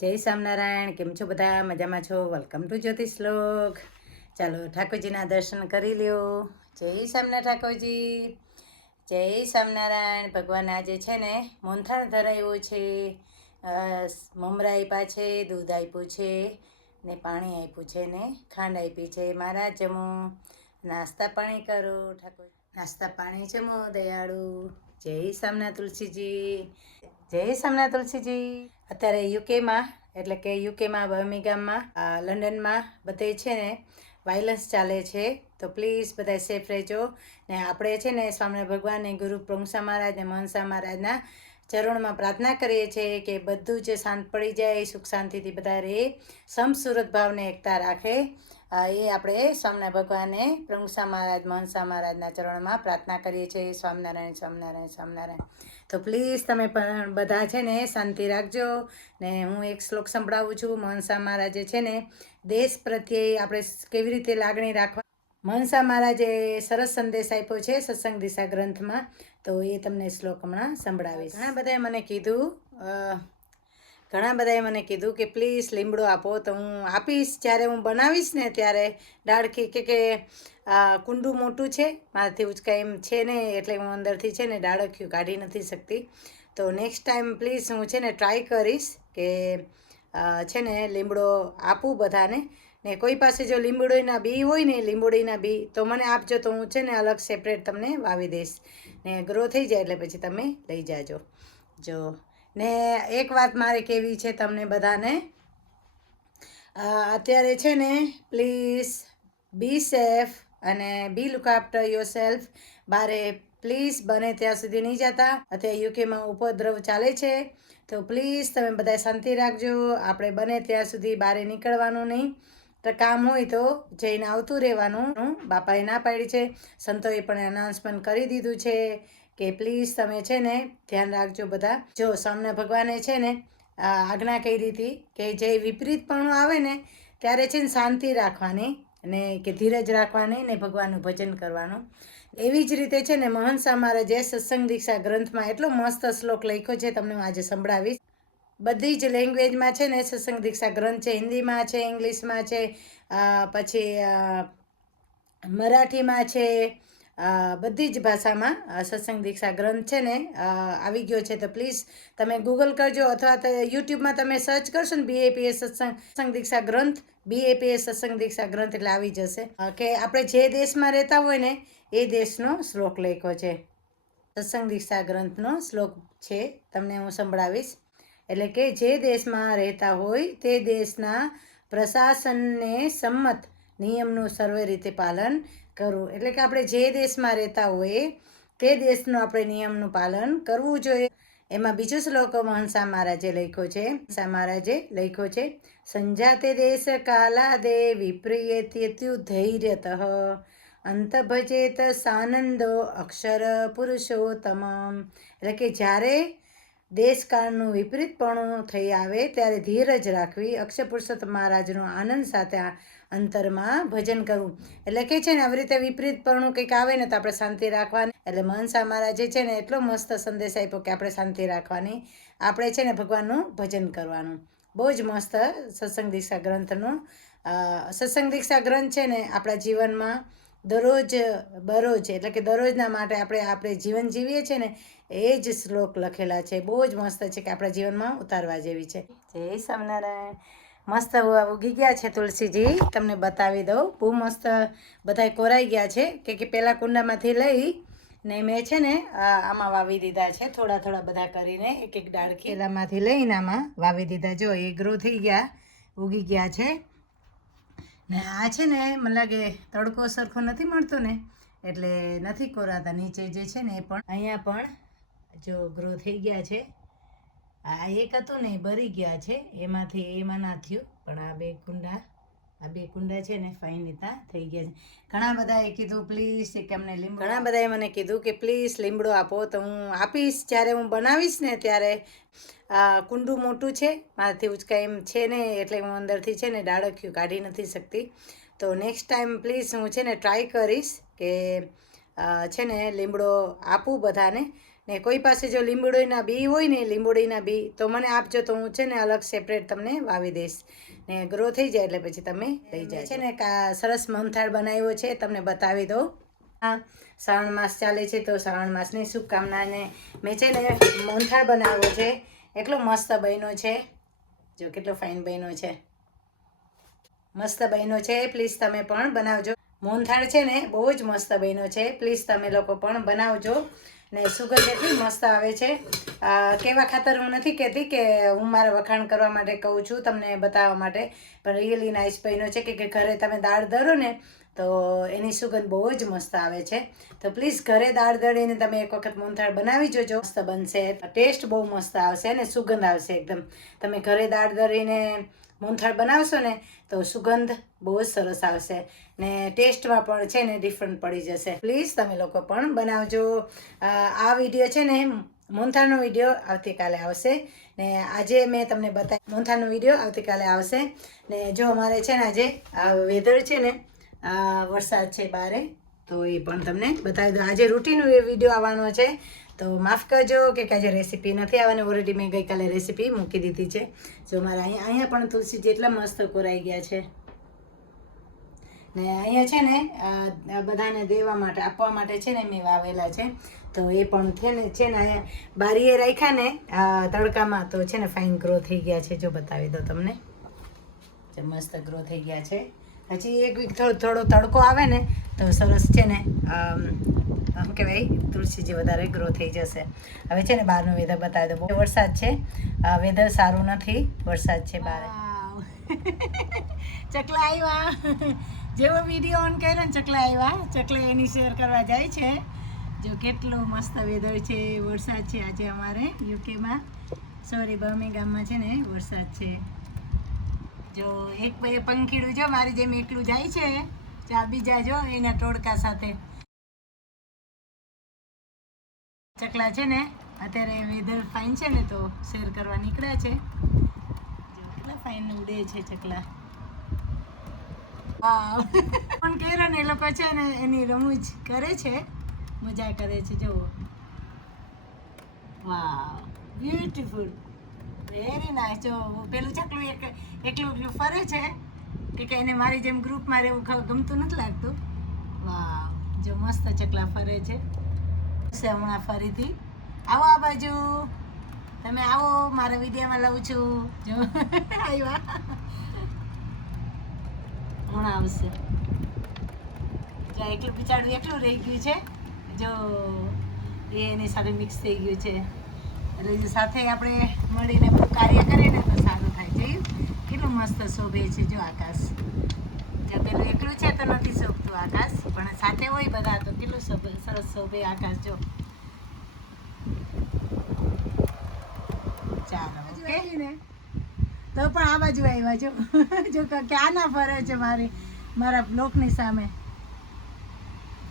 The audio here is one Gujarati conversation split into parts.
જય સ્વામિનારાયણ. કેમ છો બધા? મજામાં છો? વેલકમ ટુ જ્યોતિષ લોક. ચાલો ઠાકોરજીના દર્શન કરી લ્યો. જય સ્વામિનારાયણ ઠાકોરજી. જય સ્વામિનારાયણ. ભગવાન આજે છે ને મોહનથાળ ધરાવ્યું છે, મમરા આપ્યા છે, દૂધ આપ્યું છે ને પાણી આપ્યું છે ને ખાંડ આપી છે. મહારાજ જમો, નાસ્તા પાણી કરો. ઠાકોર નાસ્તા પાણી જમો દયાળુ. જય સ્વામિનારાયણ તુલસીજી. જય સ્વામિનારાયણ તુલસીજી. અત્યારે યુકેમાં એટલે કે યુકેમાં બર્મિંગહામમાં લંડનમાં બધે છે ને વાયલન્સ ચાલે છે, તો પ્લીઝ બધા સેફ રહેજો. ને આપણે છે ને સ્વામિનારાયણ ભગવાન ને ગુરુ પ્રમુસા મહારાજ ને મહંસા મહારાજના ચરણમાં પ્રાર્થના કરીએ છીએ કે બધું જ શાંત પડી જાય, સુખ શાંતિથી બધા રહે, સમસુરત ભાવને એકતા રાખે. એ આપણે સ્વામિનારાયણ ભગવાને પ્રમુસા મહારાજ મહંસા મહારાજના ચરણમાં પ્રાર્થના કરીએ છીએ. સ્વામિનારાયણ સ્વામિનારાયણ સ્વામિનારાયણ. તો પ્લીઝ તમે પણ બધા છે ને શાંતિ રાખજો. ને હું એક શ્લોક સંભળાવું છું. મહંસા મહારાજે છે ને દેશ પ્રત્યે આપણે કેવી રીતે લાગણી રાખવા, મહંસા મહારાજે સરસ સંદેશ આપ્યો છે સત્સંગ દિશા ગ્રંથમાં, તો એ તમને શ્લોક હમણાં સંભળાવીશ. ઘણા બધાએ મને કીધું કે પ્લીઝ લીમડો આપો, તો હું આપીશ જ્યારે હું બનાવીશ ને ત્યારે. ડાળખી કે કુંડું મોટું છે, મારાથી ઉચકાય એમ છે ને, એટલે હું અંદરથી છે ને ડાળખિયું કાઢી નથી શકતી. તો નેક્સ્ટ ટાઈમ પ્લીઝ હું છે ને ટ્રાય કરીશ કે છે ને લીમડો આપું બધાને. ને કોઈ પાસે જો લીંબોડીના બી હોય ને, લીંબોડીના બી તો મને આપજો, તો હું છે ને અલગ સેપરેટ તમને વાવી દઈશ. ને ગ્રો થઈ જાય એટલે પછી તમે લઈ જાજો. જો ને એક વાત મારે કહેવી છે તમને બધાને, અત્યારે છે ને પ્લીઝ બી સેફ અને be look after yourself. બારે પ્લીઝ બને ત્યાં સુધી નહીં જતા. અત્યારે યુકેમાં ઉપદ્રવ ચાલે છે, તો પ્લીઝ તમે બધા શાંતિ રાખજો. આપણે બને ત્યાં સુધી બહાર નીકળવાનું નહીં. તો કામ હોય તો જઈને આવતું રહેવાનું. બાપાએ ના પાડી છે, સંતોએ પણ અનાઉન્સમેન્ટ કરી દીધું છે કે પ્લીઝ તમે છે ને ધ્યાન રાખજો બધા. જો સ્વામિનારાયણ ભગવાને છે ને આજ્ઞા કરી હતી કે જે વિપરીતપણું આવે ને ત્યારે છે ને શાંતિ રાખવાની ને કે ધીરજ રાખવાની ને ભગવાનનું ભજન કરવાનું. એવી જ રીતે છે ને મહંસા મહારાજે સત્સંગ દીક્ષા ગ્રંથમાં એટલો મસ્ત શ્લોક લખ્યો છે, તમને હું આજે સંભળાવીશ. બધી જ લેંગ્વેજમાં છે ને સત્સંગ દીક્ષા ગ્રંથ છે. હિન્દીમાં છે, ઇંગ્લિશમાં છે, પછી મરાઠીમાં છે, બધી જ ભાષામાં સત્સંગ દીક્ષા ગ્રંથ છે ને આવી ગયો છે. તો પ્લીઝ તમે ગૂગલ કરજો અથવા તો યુટ્યુબમાં તમે સર્ચ કરશો ને BAPS સત્સંગ દીક્ષા ગ્રંથ, BAPS સત્સંગ દીક્ષા ગ્રંથ એટલે આવી જશે. કે આપણે જે દેશમાં રહેતા હોય ને એ દેશનો શ્લોક લખ્યો છે. સત્સંગ દીક્ષા ગ્રંથનો શ્લોક છે, તમને હું સંભળાવીશ. એટલે કે જે દેશમાં રહેતા હોય તે દેશના પ્રશાસનને સંમત નિયમનું સર્વે રીતે પાલન કરવું. એટલે કે આપણે જે દેશમાં રહેતા હોઈએ તે દેશનું આપણે નિયમનું પાલન કરવું જોઈએ. એમાં બીજો શ્લોક મહંસા મહારાજે લખ્યો છે. મહંસા મહારાજે લખ્યો છે, સંજાતે દેશ કાલાદે વિપ્રિયેત્યુ ધૈર્યતઃ અંત ભજેત સાનંદો અક્ષર પુરુષોત્તમ. એટલે કે જ્યારે દેશકાળનું વિપરીતપણું થઈ આવે ત્યારે ધીરજ રાખવી, અક્ષર પુરુષોત્તમ મહારાજનું આનંદ સાથે અંતરમાં ભજન કરવું. એટલે કે છે ને આવી રીતે વિપરીતપણું કંઈક આવે ને તો આપણે શાંતિ રાખવાની. એટલે મહંસા મહારાજે છે ને એટલો મસ્ત સંદેશ આપ્યો કે આપણે શાંતિ રાખવાની, આપણે છે ને ભગવાનનું ભજન કરવાનું. બહુ જ મસ્ત સત્સંગ દીક્ષા ગ્રંથનું સત્સંગ દીક્ષા ગ્રંથ છે ને આપણા જીવનમાં બરોજ એટલે કે દરરોજના માટે આપણે જીવન જીવીએ છીએ ને એ જ શ્લોક લખેલા છે. બહુ જ મસ્ત છે કે આપણા જીવનમાં ઉતારવા જેવી છે. જય સ્વામિનારાયણ. મસ્ત ઉગી ગયા છે તુલસીજી, તમને બતાવી દઉં. બહુ મસ્ત બધા કોરાઈ ગયા છે કે પહેલાં કુંડામાંથી લઈ ને મેં છે ને આમાં વાવી દીધા છે, થોડા થોડા બધા કરીને એક એક ડાળખી એલામાંથી લઈને આમાં વાવી દીધા. જો એ ગ્રો થઈ ગયા, ઉગી ગયા છે. ને આ છે ને મને લાગે તડકો સરખો નથી મળતો ને એટલે નથી કોરાતા. નીચે જે છે ને એ પણ અહીંયા પણ જો ગ્રો થઈ ગયા છે. આ એક હતું ને બરી ગયા છે, એમાંથી એમાં ના થયું, પણ આ બે કુંડા છે ને ફાઇન રીતના થઈ ગયા છે. ઘણા બધાએ કીધું પ્લીઝ કે અમને લીમડો, ઘણા બધાએ મને કીધું કે પ્લીઝ લીમડો આપો, તો હું આપીશ જ્યારે હું બનાવીશ ને ત્યારે. કુંડું મોટું છે, મારાથી ઉચકાય એમ છે ને, એટલે હું અંદરથી છે ને ડાળખિયું કાઢી નથી શકતી. તો નેક્સ્ટ ટાઈમ પ્લીઝ હું છે ને ટ્રાય કરીશ કે છે ને લીમડો આપું બધાને. ને કોઈ પાસે જો લીંબોડીના બી હોય ને લીંબોડીના બી તો મને આપજો, તો હું છે ને અલગ સેપરેટ તમને વાવી દઈશ ને ગ્રો થઈ જાય એટલે પછી તમે લઈ જાય છે ને સરસ મોહનથાળ બનાવ્યો છે, તમને બતાવી દઉં. હા, શ્રાવણ માસ ચાલે છે તો શ્રાવણ માસની શુભકામનાને મેં છે ને મોહનથાળ બનાવ્યો છે, એટલો મસ્ત બન્યો છે. જો કેટલો ફાઇન બન્યો છે, મસ્ત બન્યો છે. પ્લીઝ તમે પણ બનાવજો. મોહનથાળ છે ને બહુ જ મસ્ત બન્યો છે, પ્લીઝ તમે લોકો પણ બનાવજો. ને સુગંધ એટલી મસ્ત આવે છે. કેવા ખાતર હું નથી કહેતી કે હું મારા વખાણ કરવા માટે કહું છું, તમને બતાવવા માટે, પણ રિયલી નાઇસ બન્યો છે કે ઘરે તમે દાળ ધરો ને તો એની સુગંધ બહુ જ મસ્ત આવે છે. તો પ્લીઝ ઘરે દાળ દળીને તમે એક વખત મોહનથાળ બનાવી જોજો, મસ્ત બનશે, ટેસ્ટ બહુ મસ્ત આવશે અને સુગંધ આવશે એકદમ. તમે ઘરે દાળ દળીને મોહનથાળ બનાવશો ને તો સુગંધ બહુ જ સરસ આવશે ને ટેસ્ટમાં પણ છે ને ડિફરન્ટ પડી જશે. પ્લીઝ તમે લોકો પણ બનાવજો. આ વિડીયો છે ને મોહનથાળનો વિડીયો આવતીકાલે આવશે ને આજે મેં તમને બતાવી મોહનથાળનો વિડીયો આવતીકાલે આવશે. ને જો અમારે છે ને આજે વેધર છે ને વરસાદ છે બારે, તો એ પણ તમને બતાવી દો. આજે રૂટીન વિડીયો આવવાનો છે તો માફ કરજો કે આજે રેસીપી નથી આવવાની. ઓલરેડી મેં ગઈકાલે રેસીપી મૂકી દીધી છે. જો મારા અહીંયા પણ તુલસી જેટલા મસ્ત કોરાઈ ગયા છે ને અહીંયા છે ને બધાને દેવા માટે આપવા માટે છે ને મેં વાવેલા છે, તો એ પણ છે ને અહીંયા બારીએ રાખ્યા ને તડકામાં તો છે ને ફાઇન ગ્રો થઈ ગયા છે. જો બતાવી દો તમને, મસ્ત ગ્રો થઈ ગયા છે. હજી એક વીક થોડો તડકો આવે ને તો સરસ છે ને આમ કહેવાય તુલસીજી વધારે ગ્રો થઈ જશે. હવે છે ને બહારનું વેધર બતાવી દો. બહુ વરસાદ છે, વેધર સારું નથી, વરસાદ છે બહાર. ચકલા આવ્યા, જેવો વિડીયો ઓન કર્યો ને ચકલા આવ્યા. ચકલા એની શેર કરવા જાય છે. જો કેટલો મસ્ત વેધર છે, વરસાદ છે આજે અમારે યુકેમાં, સોરી બર્મિંગહામમાં છે ને વરસાદ છે. જો એક પંખીડું જો મારી જેમ એકલું જાય છે, ચાર બીજા જો એના ટોળકા સાથે. ચકલા છે ને અત્યારે વેધર ફાઇન છે ને તો શેર કરવા નીકળ્યા છે. જો કેટલા ફાઇન ઉડે છે ચકલા. વાવ, પણ કર્યો ને એ લોકો છે ને એની રમૂજ કરે છે, મજા કરે છે. જો વાવ, બ્યુટીફુલ, વેરી નાઇસ. જો પેલું ચકલું એકલું ફરે છે કે એને મારી જેમ ગ્રુપમાં રહેવું ગમતું નથી લાગતું. વાવ, જો મસ્ત ચકલા ફરે છે. હમણાં ફરીથી આવો આ બાજુ, તમે આવો, મારા વિડીયોમાં લઉં છું. જો આવ્યા, હમણાં આવશે. જો એકલું બિચારું એકલું રહી ગયું છે, જો એ એની સાથે મિક્સ થઈ ગયું છે. એટલે સાથે આપણે મળીને બધું કાર્ય કરીએ ને તો સારું થાય. જોયું કેટલું મસ્ત શોભે છે. જો આકાશ, જો પેલું એકલું છે તો નથી શોભતું આકાશ, પણ સાથે હોય બધા તો કેટલું સરસ શોભે આકાશ. જો ચાલો ઓકે ને, તો પણ આ બાજુ આવ્યા. જો ક્યાં ના ફરે છે મારા બ્લોકની સામે,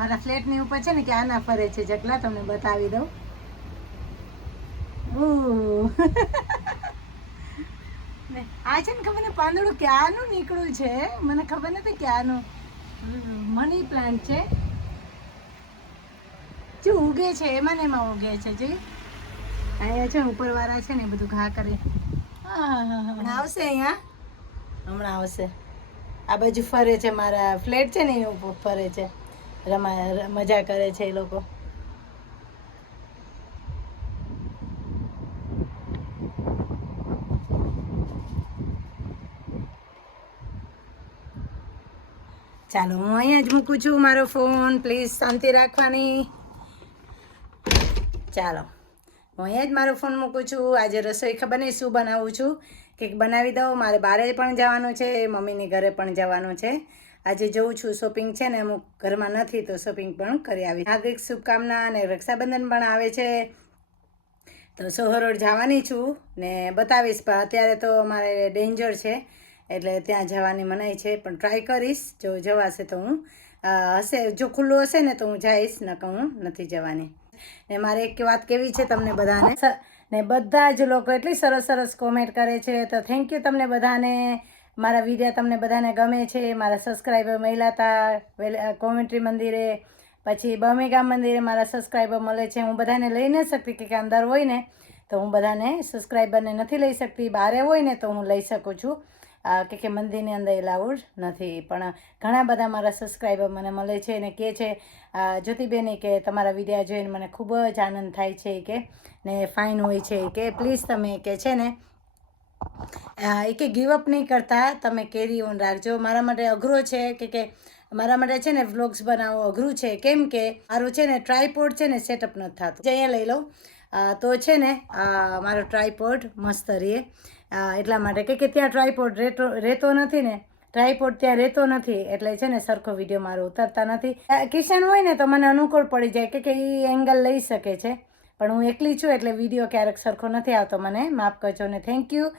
મારા ફ્લેટની ઉપર છે ને ક્યાં ના ફરે છે ચકલા, તમને બતાવી દઉં. આ છે ને ખબર ને પાંદડું ક્યાંનું નીકળ્યું છે, મને ખબર નથી ક્યાંનું. મની પ્લાન્ટ છે, જો ઉગે છે એમાં ને એમાં ઉગે છે. જે અહીંયા છે ઉપરવાળા છે ને બધું ઘા કરે. હમણાં આવશે, અહીંયા હમણાં આવશે. આ બાજુ ફરે છે, મારા ફ્લેટ છે ને એ ઉપર ફરે છે, મજા કરે છે એ લોકો. ચાલો હું અહીંયા જ મૂકું છું મારો ફોન, પ્લીઝ શાંતિ રાખવાની. ચાલો હું અહીંયા જ મારો ફોન મૂકું છું. આજે રસોઈ ખબર નહીં શું બનાવું છું, કંઈક બનાવી દઉં. મારે બહાર પણ જવાનું છે, મમ્મીની ઘરે પણ જવાનું છે. આજે જઉં છું, શોપિંગ છે ને અમુક ઘરમાં નથી તો શોપિંગ પણ કરી આવી. હાર્દિક શુભકામના. અને રક્ષાબંધન પણ આવે છે તો સોહરોડ જવાની છું ને બતાવીશ, પણ અત્યારે તો અમારે ડેન્જર છે એટલે ત્યાં જવાની મનાઈ છે, પણ ટ્રાય કરીશ. જો જવાશે તો હું હશે, જો ખુલ્લું હશે ને તો હું જઈશ, નકર હું નથી જવાની. ને મારે એક વાત કેવી છે તમને બધાને, ને બધા જ લોકો એટલી સરસ સરસ કોમેન્ટ કરે છે, તો થેન્ક યુ તમને બધાને. મારા વિડીયો તમને બધાને ગમે છે. મારા સબસ્ક્રાઈબર મળ્યા હતા કોમેન્ટ્રી મંદિરે, પછી બર્મિંઘામ મંદિરે મારા સબસ્ક્રાઈબર મળે છે. હું બધાને લઈ ન શકતી કે અંદર હોય ને તો હું બધાને સબસ્ક્રાઈબરને નથી લઈ શકતી. બહારે હોય ને તો હું લઈ શકું છું કે મંદિરની અંદર એલાઉડ નથી. પણ ઘણા બધા મારા સબસ્ક્રાઈબર મને મળે છે અને કહે છે જ્યોતિબેન કે તમારા વિડીયો જોઈને મને ખૂબ જ આનંદ થાય છે કે ને ફાઇન હોય છે કે પ્લીઝ તમે કે છે ને કે ગીવઅપ નહીં કરતા, તમે કેરી ઓન રાખજો. મારા માટે અઘરો છે કે મારા માટે છે ને વ્લોગ્સ બનાવવું અઘરું છે, કેમ કે મારું છે ને ટ્રાયપોડ છે ને સેટઅપ નથી થતું. જે અહીંયા લઈ લઉં તો છે ને મારો ટ્રાયપોડ મસ્ત રહે એટલા માટે કે ત્યાં ટ્રાયપોડ રહેતો નથી ને, ટ્રાયપોડ ત્યાં રહેતો નથી એટલે છે ને સરખો વિડીયો મારો ઉતરતા નથી. કિશન હોય ને તો મને અનુકૂળ પડી જાય કે એ એંગલ લઈ શકે છે, પણ હું એકલી છું એટલે વિડીયો ક્યારેક સરખો નથી આવતો. મને માફ કરજો ને થેન્ક યુ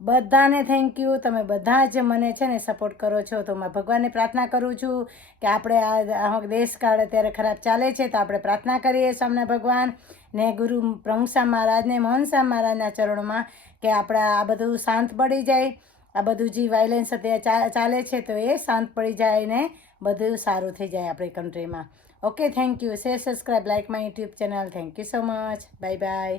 બધાને, થેન્ક યુ. તમે બધા જ મને છે ને સપોર્ટ કરો છો. તો હું ભગવાનને પ્રાર્થના કરું છું કે આપણે આ દેશકાળ અત્યારે ખરાબ ચાલે છે તો આપણે પ્રાર્થના કરીએ સામના ભગવાન ને ગુરુ પ્રમુખસા મહારાજને, મોહનસા મહારાજના ચરણોમાં કે આપણા આ બધું શાંત પડી જાય. આ બધું જે વાયલન્સ અત્યારે ચાલે છે તો એ શાંત પડી જાય ને બધું સારું થઈ જાય આપણી કન્ટ્રીમાં. Okay, thank you. Share, subscribe, like my YouTube channel. Thank you so much. Bye by.